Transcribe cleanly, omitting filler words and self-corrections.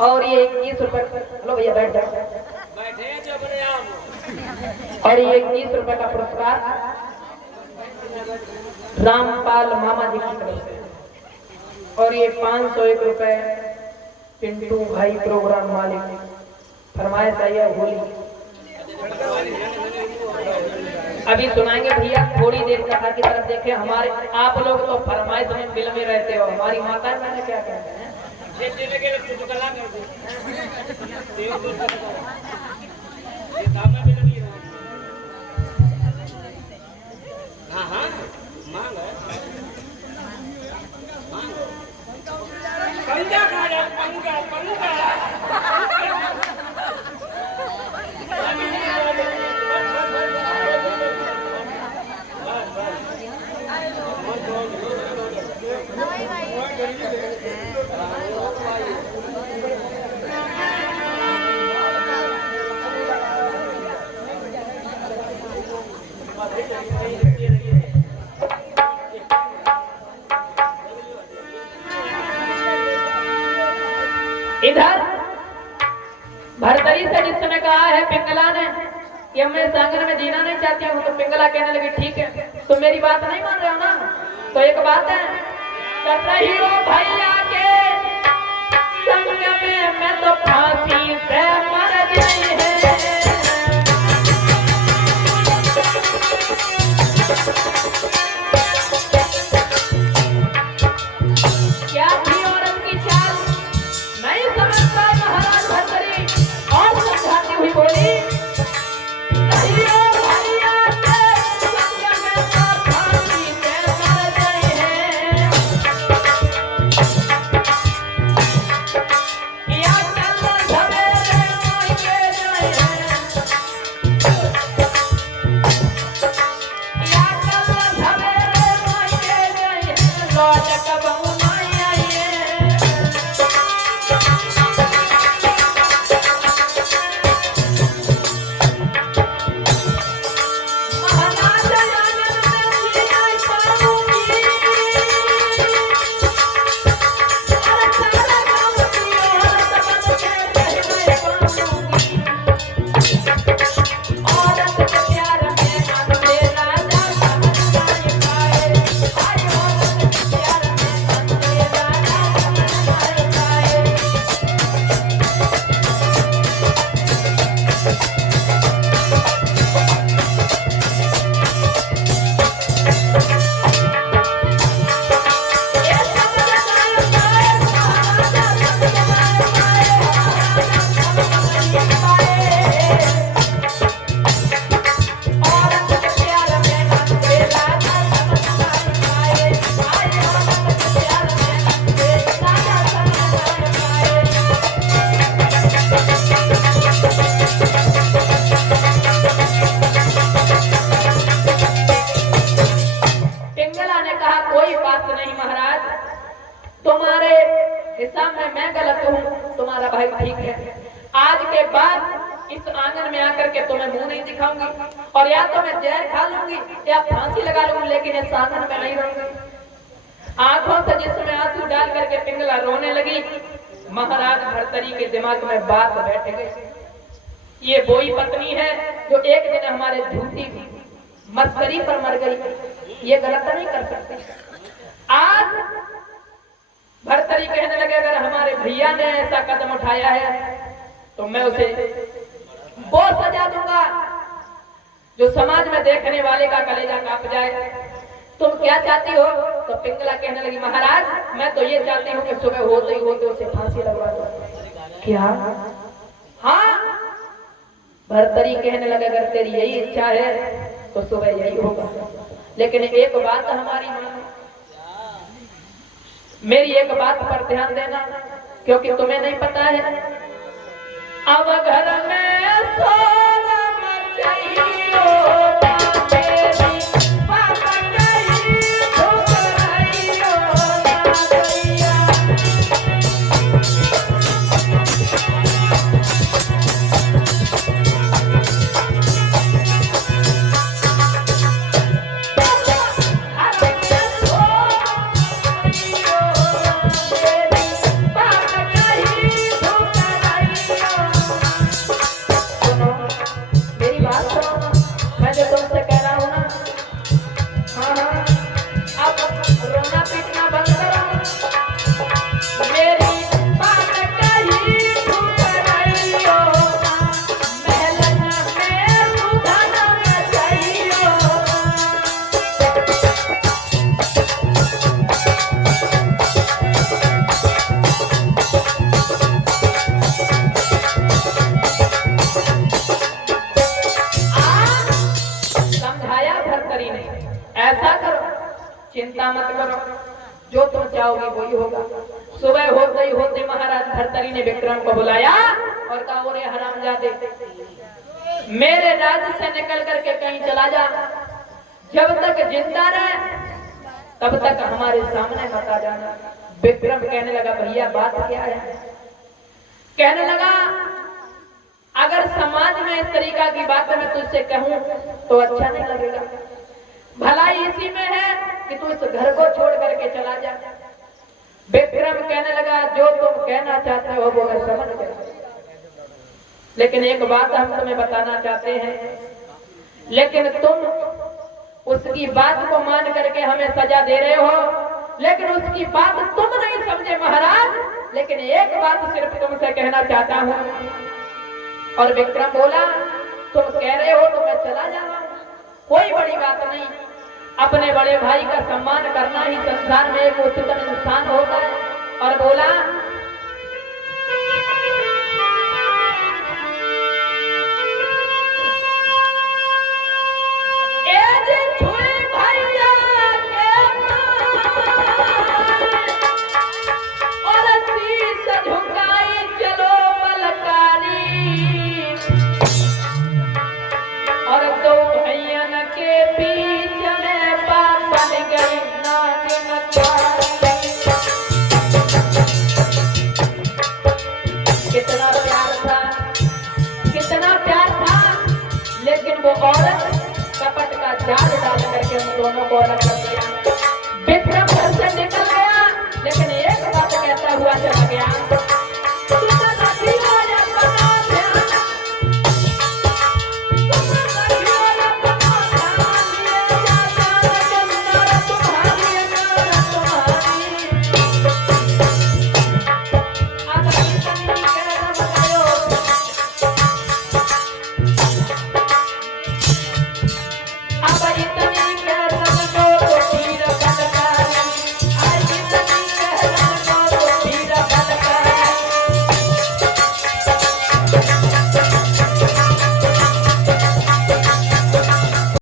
और ये 21 रुपए, हेलो भैया बैठ जाओ, और ये 21 रुपए का पुरस्कार रामपाल मामा जी की तरफ से, और ये 501 रुपए पिंटू भाई प्रोग्राम मालिक, फरमाइश आई है होली। अभी सुनाएंगे भैया, थोड़ी देर कथा की तरफ देखे। हमारे आप लोग तो फरमाइश में बिल में रहते हो, हमारी माता मैंने क्या कहते हैं। इधर भरतरी से जिस समय कहा है पिंगला ने कि मैं सांगन में जीना नहीं चाहती हूँ, तो पिंगला कहने लगी ठीक है, तो मेरी बात नहीं मान रहे हो ना, तो एक बात है, कर रही हो भैया के संग में मैं तो फांसी से मर गई है। क्या थी औरत की चाल नहीं समझता महाराज भरतरी, और समझाती हुई बोली, मैं गलत हूँ, तुम्हारा भाई ठीक है। आज के बाद इस आंगन में आकर के तुम्हें मुंह नहीं दिखाऊंगी, और या तो मैं जहर खा लूंगी या फांसी लगा लूंगी, लेकिन इस आंगन में नहीं रहूंगी। आंखों से जिसमें आंसू डाल करके पिंगला रोने लगी। महाराज भरतरी के दिमाग में बात बैठ गई, ये वही पत्नी है जो एक दिन हमारे झूठी मस्करी पर मर गई, ये गलत नहीं कर सकते। आज भरतरी कहने लगे अगर हमारे भैया ने ऐसा कदम उठाया है तो मैं उसे वो सजा दूंगा जो समाज में देखने वाले का कलेजा कांप जाए। तुम क्या चाहती हो? तो पिंगला कहने लगी महाराज मैं तो ये चाहती हूँ कि सुबह होते ही होते उसे फांसी लगवा दो। क्या? हाँ। भरतरी कहने लगे अगर तेरी यही इच्छा है तो सुबह यही होगा, लेकिन एक बात हमारी मानो, मेरी एक बात पर ध्यान देना, क्योंकि तुम्हें नहीं पता है अब घर में सोना मत चाहिए। चिंता मत करो, जो तुम चाहोगी वही होगा। सुबह होते ही होते महाराज धर्तरी ने विक्रम को बुलाया और कहा, ओरे हरामजादे, मेरे राज्य से निकल करके कहीं चला जा, जब तक जिंदा रहे तब तक हमारे सामने मत आ जाना। विक्रम कहने लगा, भैया बात क्या है? कहने लगा, अगर समाज में इस तरीका की बात मैं तुझसे कहूं तो अच्छा नहीं लगेगा। भलाई इसी में है कि तू इस घर को छोड़ करके चला जा। विक्रम कहने लगा, जो तुम कहना चाहते हो वो मैं समझ गया, लेकिन एक बात हम तुम्हें बताना चाहते हैं, लेकिन तुम उसकी बात को मान करके हमें सजा दे रहे हो, लेकिन उसकी बात तुम नहीं समझे महाराज। लेकिन एक बात सिर्फ तुमसे कहना चाहता हूं। और विक्रम बोला, तुम कह रहे हो तो मैं चला जाऊंगा, कोई बड़ी बात नहीं। अपने बड़े भाई का सम्मान करना ही संसार में एक उच्चतम स्थान होता है। और बोला, वो औरत कपट का जाल डाल करके उन दोनों को अलग कर दिया। विक्रम घर से निकल गया, लेकिन एक बात कहता हुआ चला गया,